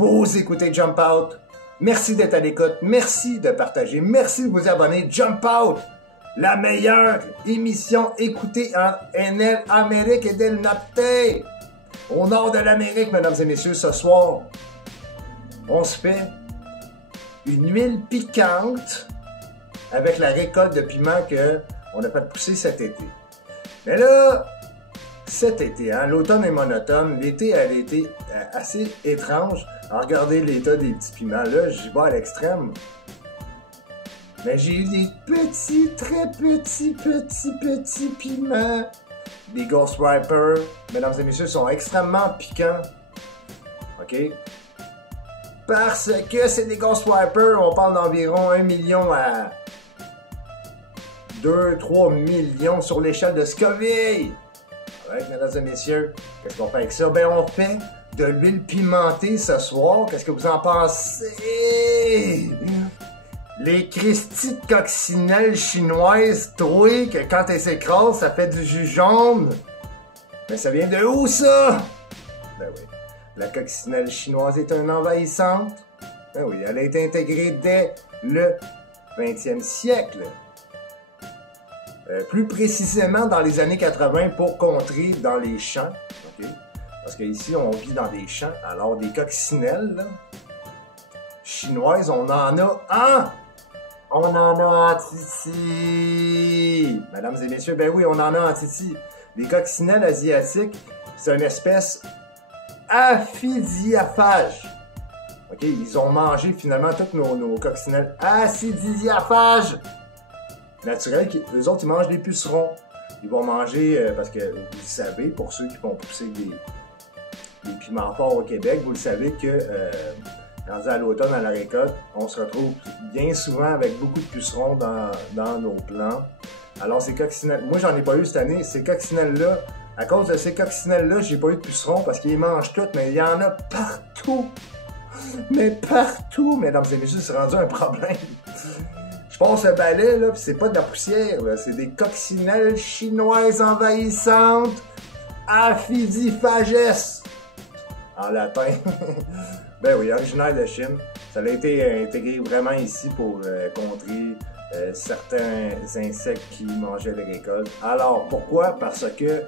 Vous écoutez Jump Out. Merci d'être à l'écoute. Merci de partager. Merci de vous abonner. Jump Out, la meilleure émission écoutée en Amérique et del Norte. Au nord de l'Amérique, mesdames et messieurs, ce soir, on se fait une huile piquante avec la récolte de piment qu'on a fait pousser cet été. Mais là, cet été, hein, l'automne est monotone, l'été a été assez étrange. Alors, regardez l'état des petits piments, là, j'y vais à l'extrême. Mais j'ai eu des petits, très petits piments. Les Ghost Riper, mesdames et messieurs, sont extrêmement piquants. OK? Parce que c'est des Ghost Riper, on parle d'environ 1 million à 2-3 millions sur l'échelle de Scoville. Ouais, mesdames et messieurs, qu'est-ce qu'on fait avec ça? Ben, on fait de l'huile pimentée ce soir. Qu'est-ce que vous en pensez? Les Christy de coccinelle chinoise, trouées, que quand elles s'écrasent, ça fait du jus jaune. Mais ça vient de où, ça? Ben oui, la coccinelle chinoise est une envahissante. Ben oui, elle a été intégrée dès le 20e siècle. Plus précisément dans les années 80 pour contrer dans les champs. Okay? Parce qu'ici, on vit dans des champs. Alors, des coccinelles là, chinoises, on en a en... On en a en Titi. Mesdames et messieurs, ben oui, on en a en Titi. Les coccinelles asiatiques, c'est une espèce aphidiaphage. OK? Ils ont mangé finalement toutes nos coccinelles acidiaphages. Naturel, eux autres, ils mangent des pucerons. Ils vont manger, parce que vous le savez, pour ceux qui vont pousser des piments forts au Québec, vous le savez que, rendu à l'automne, à la récolte, on se retrouve bien souvent avec beaucoup de pucerons dans nos plants. Alors, ces coccinelles, moi, j'en ai pas eu cette année. Ces coccinelles-là, à cause de ces coccinelles-là, j'ai pas eu de pucerons parce qu'ils mangent toutes, mais il y en a partout. Mais partout, mesdames et messieurs, c'est rendu un problème. Je passe le balai, là, pis c'est pas de la poussière, là. C'est des coccinelles chinoises envahissantes. Aphidiphages. En latin. Ben oui, originaire de Chine. Ça a été intégré vraiment ici pour contrer certains insectes qui mangeaient les récoltes. Alors, pourquoi? Parce que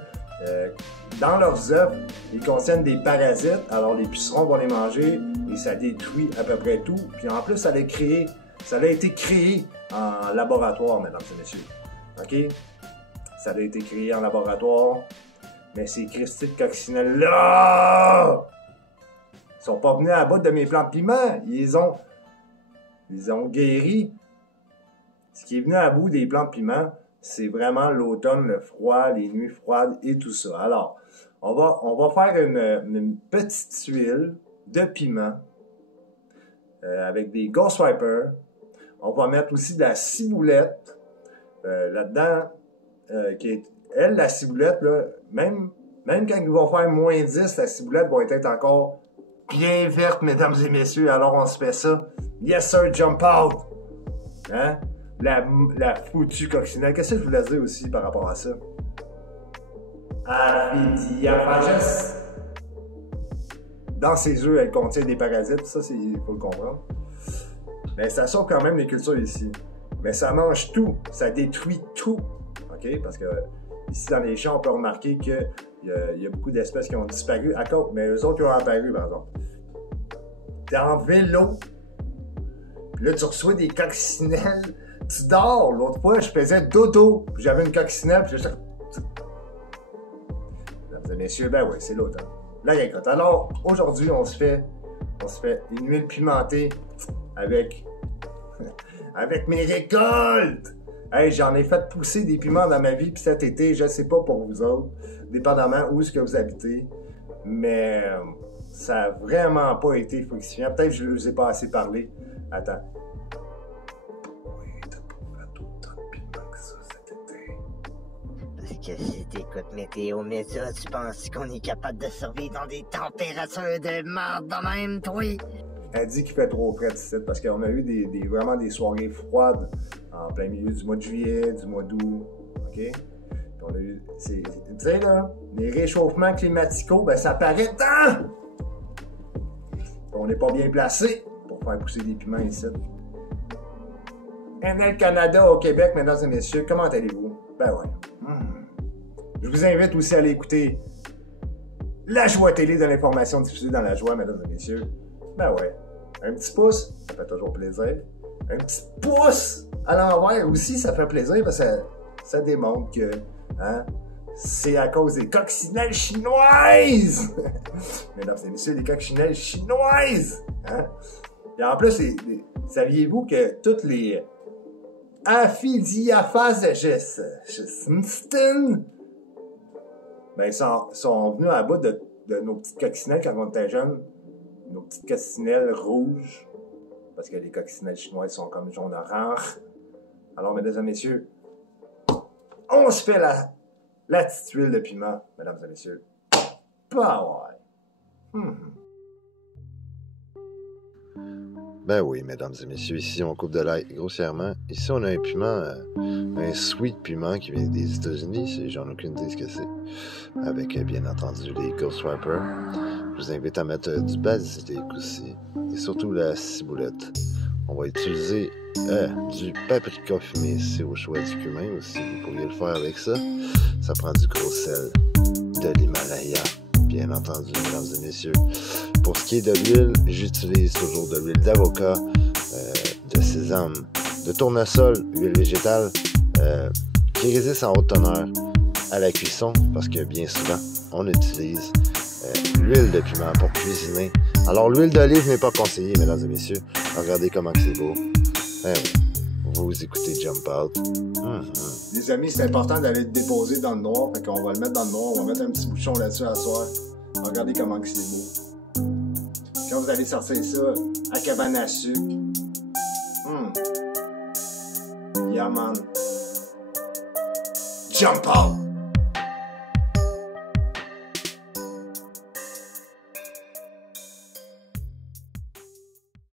dans leurs œufs, ils contiennent des parasites. Alors, les pucerons vont les manger et ça détruit à peu près tout. Puis en plus, ça a été créé en laboratoire, mesdames et messieurs. OK? Ça a été créé en laboratoire. Mais ces Christy de coccinelles-là! Ils sont pas venus à bout de mes plants de piment. Ils ont guéri. Ce qui est venu à bout des plants de piment, c'est vraiment l'automne, le froid, les nuits froides et tout ça. Alors, on va faire une petite huile de piment avec des Ghost Riper. On va mettre aussi de la ciboulette là-dedans. Elle, la ciboulette, là, même quand il va faire moins 10, la ciboulette va être encore bien verte, mesdames et messieurs. Alors, on se fait ça. Yes, sir, jump out! Hein? La foutue coccinelle. Qu'est-ce que je voulais dire aussi par rapport à ça? Aphidiaphages. Dans ses œufs, elle contient des parasites. Ça, il faut le comprendre. Mais ça sauve quand même les cultures ici. Mais ça mange tout. Ça détruit tout. OK? Parce que ici, dans les champs, on peut remarquer qu'il y a beaucoup d'espèces qui ont disparu à cause. Mais eux autres, ils ont apparu, par exemple. T'es en vélo. Puis là, tu reçois des coccinelles. Tu dors. L'autre fois, je faisais dodo. Puis j'avais une coccinelle. Puis j'étais... Mesdames et messieurs, ben oui, c'est l'automne. La récolte. Alors, aujourd'hui, on se fait une huile pimentée avec mes récoltes. Hey, j'en ai fait pousser des piments dans ma vie, puis cet été, je sais pas pour vous autres, dépendamment où est-ce que vous habitez, mais ça a vraiment pas été fructifiant. Peut-être que je ne vous ai pas assez parlé. Attends. Oui, t'as pas fait autant de piments que ça cet été. Parce que si t'écoutes Météo Média, tu penses qu'on est capable de survivre dans des températures de merde de même, toi? Elle dit qu'il fait trop frais ici, parce qu'on a eu vraiment des soirées froides en plein milieu du mois de juillet, du mois d'août, OK? Puis on a eu, tu sais là, les réchauffements climaticaux, ben ça paraît tant! On n'est pas bien placé pour faire pousser des piments ici. NL Canada au Québec, mesdames et messieurs, comment allez-vous? Ben ouais. Je vous invite aussi à aller écouter La Joie Télé de l'information diffusée dans la joie, mesdames et messieurs. Ben ouais. Un petit pouce, ça fait toujours plaisir. Un petit pouce à l'envers aussi, ça fait plaisir parce que ça démontre que c'est à cause des coccinelles chinoises. Mesdames et messieurs, les coccinelles chinoises. Hein? Et en plus, saviez-vous que toutes les Aphidiaphas de Smithson, ben, sont venus à bout de nos petites coccinelles quand on était jeunes. Nos petites coccinelles rouges. Parce que les coccinelles chinoises sont comme jaune-orange. Alors, mesdames et messieurs, on se fait la petite huile de piment, mesdames et messieurs. Bah ouais. Ben oui, mesdames et messieurs, ici on coupe de l'ail grossièrement. Ici on a un piment, un sweet piment qui vient des États-Unis, j'en ai aucune idée ce que c'est. Avec bien entendu les Ghost Wrapper. Je vous invite à mettre du basilic aussi. Et surtout la ciboulette. On va utiliser du paprika fumé, c'est au choix du cumin aussi. Vous pourriez le faire avec ça. Ça prend du gros sel de l'Himalaya, bien entendu, mesdames et messieurs. Pour ce qui est de l'huile, j'utilise toujours de l'huile d'avocat, de sésame, de tournesol, huile végétale, qui résiste en haute teneur à la cuisson, parce que bien souvent, on utilise l'huile de piment pour cuisiner. Alors, l'huile d'olive n'est pas conseillée, mesdames et messieurs. Regardez comment c'est beau. Vous écoutez Jump Out. Les amis, c'est important d'aller le déposer dans le noir. Fait qu'on va le mettre dans le noir. On va mettre un petit bouchon là-dessus à soir. Regardez comment c'est beau. Quand vous allez sortir ça à cabane à sucre. Yeah, man. Jump Out!